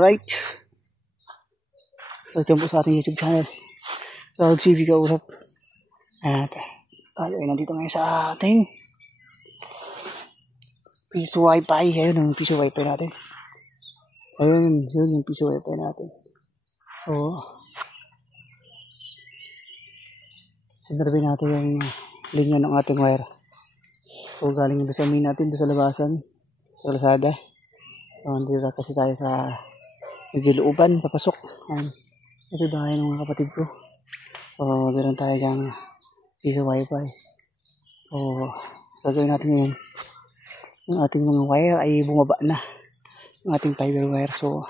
Alright. So, dyan po sa ating YouTube channel. So, TV Kausap. At, tayo ay nandito ngayon sa ating piso wifi. Ayun yung piso wifi natin. Ayun, yun yung piso wifi natin. So, sinarvey natin yung linya ng ating wire. So, galing doon sa main natin, doon sa labasan, sa kalsada. So, nandito kasi tayo sa medyo looban, papasok. Ito bahay ng mga kapatid ko. So, meron tayo diyang piso wifi. So, gagawin natin ngayon. Yung ating mga wire ay bumaba na. Yung ating fiber wire. So,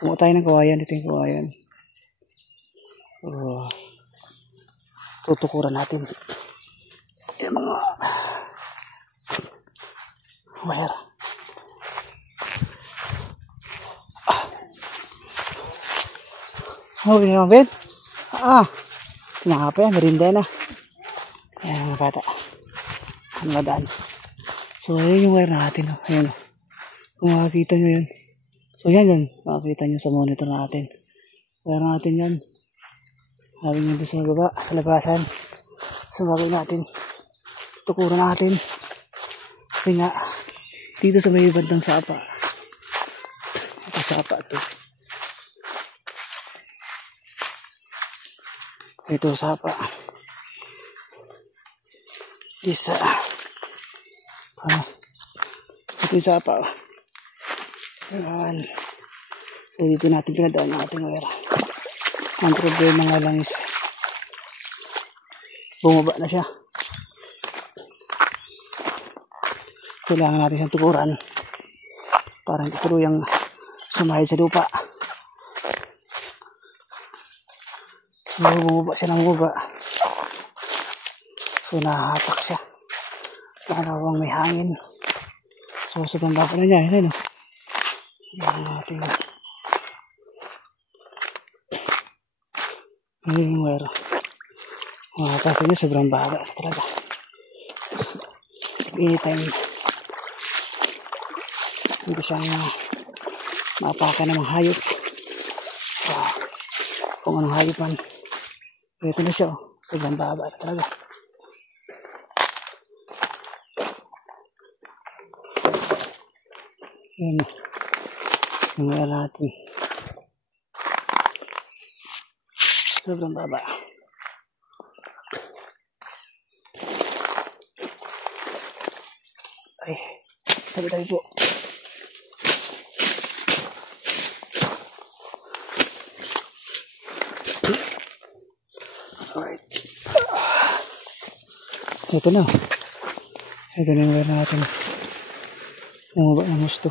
kumuha tayo ng kawayan. Ito yung kawayan. So, tutukuran natin yung mga wire. Oh, ini naman, Ben. Kinakapa yan. Merinda na. Ayan, mga bata. Ang madaan. So, ayun yung wire natin. Oh. Ayun. Kung makakita nyo yun. So, yan. Makakita nyo sa monitor natin. Wire natin yan. Sabi nyo sa baba, sa labasan. So, gagawin natin. Tukuran natin. Kasi nga, dito sa may bandang sapa. Ito sapa ito. Ito sapa. Isa. Ito yung sapa. Ayan. So, dito natin pinadaan ang ating wire. Ang problema nga lang is bumaba na siya. Kailangan natin siyang tukuran para hindi tuluyang sumahid sa lupa. So, bumaba siya ng bumaba. So, nahahatak siya. Nakakawang may hangin. So, sobrang baba na niya. Ayan, no? Ayan natin. Ayan yung wire. Kasi niya sobrang baba talaga. Anytime hindi siyang maapakan ng mga hayop. Kung anong hayop man. Ito na siya. Sobrang baba talaga. Ayan na. Yung wire natin. Sobrang baba. Ay, tabi-tabi po. Alright. Ito na. Ito na yung wire natin. Bumaba ng gusto.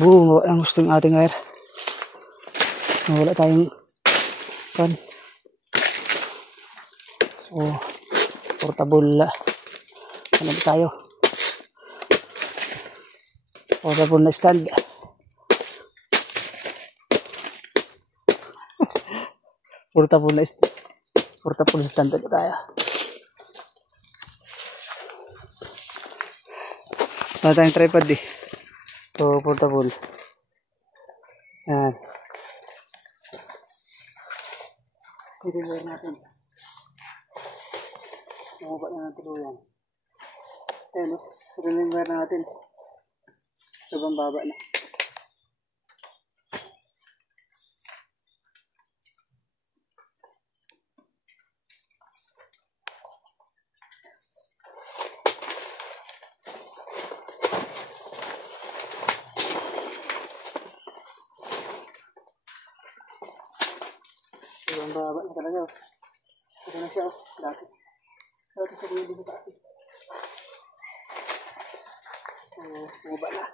Bumaba ng gusto yung ating wire. Wala tayong pan. So, portable. Ano ba tayo? Portable na stand. Portable stand na tayo. Wala tayong tripod eh. So, portable. Yan. I-reverse natin. Bumaba na ng tuluyan. Ayan o. I-reverse natin. Sobrang baba na. Sobrang baba na talaga. Ito na siya. Dati sa buhay dito taas. Bumaba na.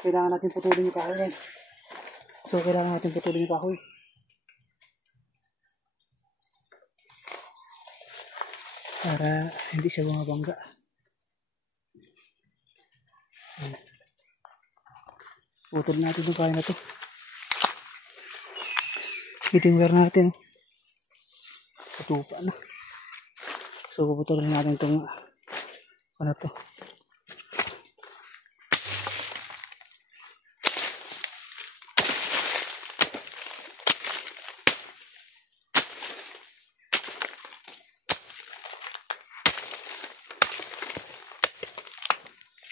kailangan natin putulin yung kahoy yan. So kailangan natin putulin yung kahoy. Para hindi siya bumabangga. Putol natin yung kahoy na to. Itingware natin. Patupa na. So puputulin natin itong ano to.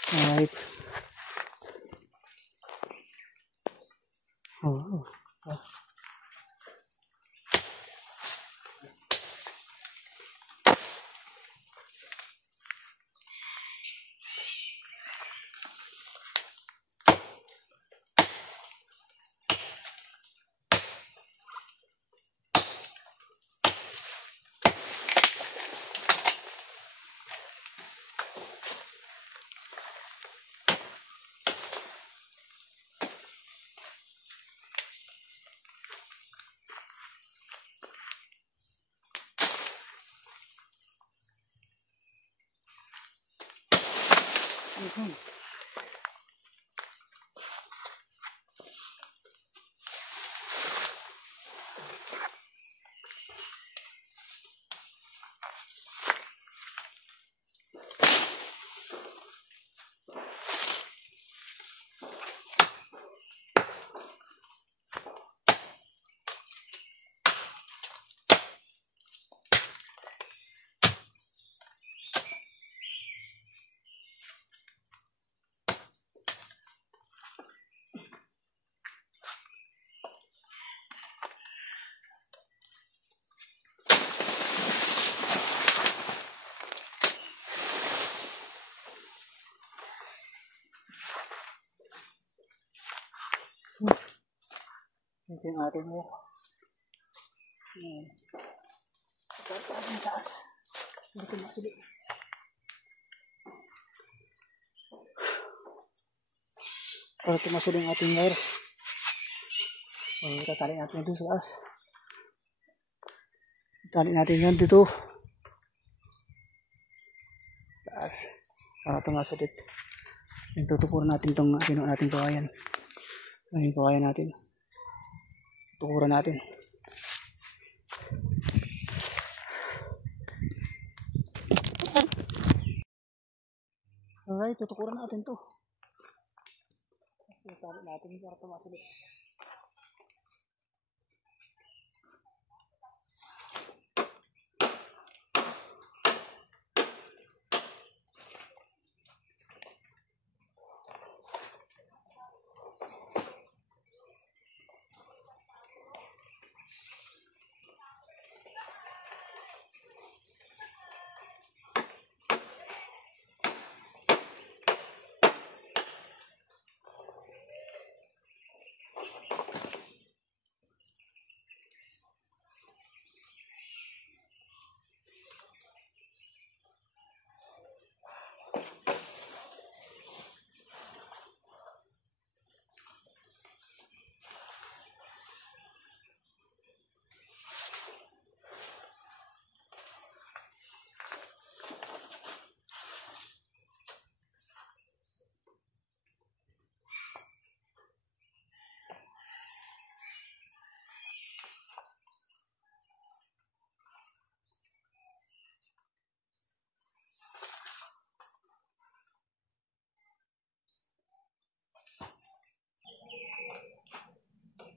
Alright. Oh. Ito yung ating mo. Taas ang taas. Dito masuli. Para tumasuli ang ating wire. Tatali natin ito sa taas. Tatali natin yan dito. Taas. Para tumasulit. Tutukuran natin itong kinuha natin kawayan. Ang kawayan natin. Tukuran natin. Alright, tutukuran natin to. Tutali natin para tumasulit.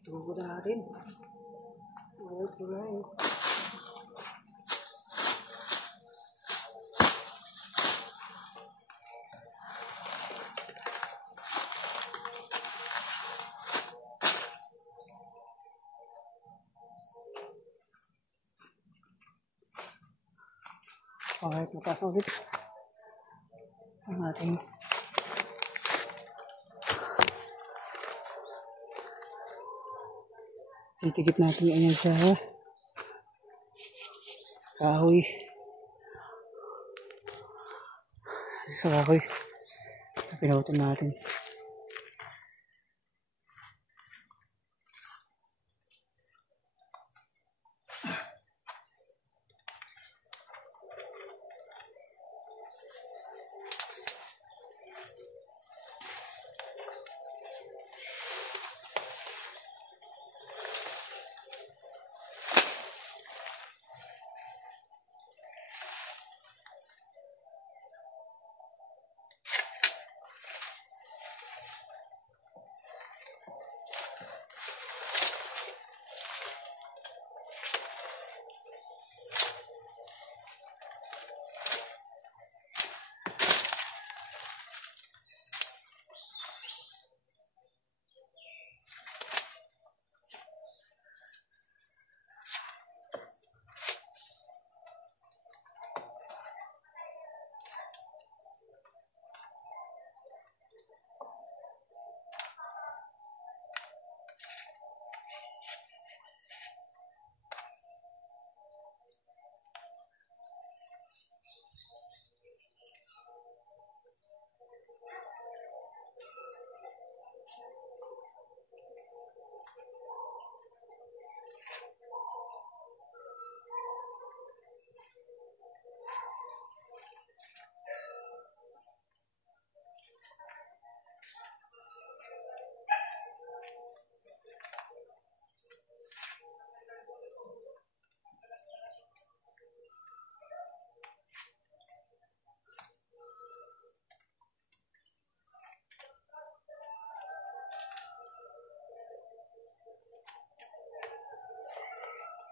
Tukuran natin. Alright. Alright, mataas ulit ang ating titigit natin yan sa kahoy. Sa kahoy pinautin natin.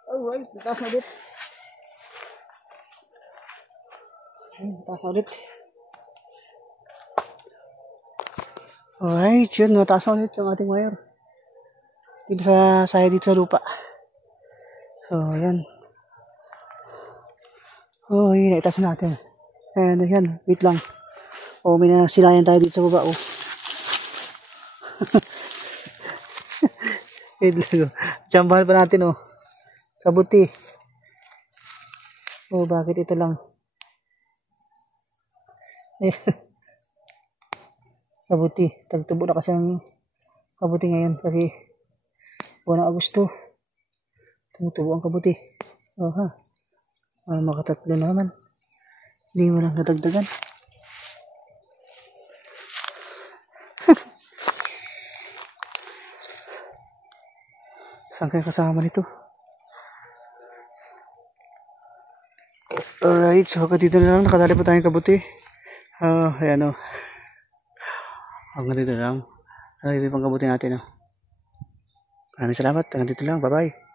Alright, nataas na ulit. Nataas na ulit. Alright, yun, nataas na ulit yung ating wire. Dito sa saya dito sa lupa. So, yan. Oh, yun, itaas natin. Ayan, yan, wait lang. Oh, may nasilayan tayo dito sa baba, oh. Wait lang, jambahan pa natin, oh. Kabuti. Oh, bakit ito lang? Kabuti. Tagtubo na kasi ang kabuti ngayon kasi buwan ng Agosto. Tumutubo ang kabuti. Oh, ha. Makatatlo na naman. Hindi mo lang nadagdagan. Saan kayo kasama nito? Alright, so dito na lang. Nakadali po tayong kabuti. Ayan o. Hanggang dito lang. Dito pang kabuti natin o. Maraming salamat. Hanggang dito lang. Bye-bye.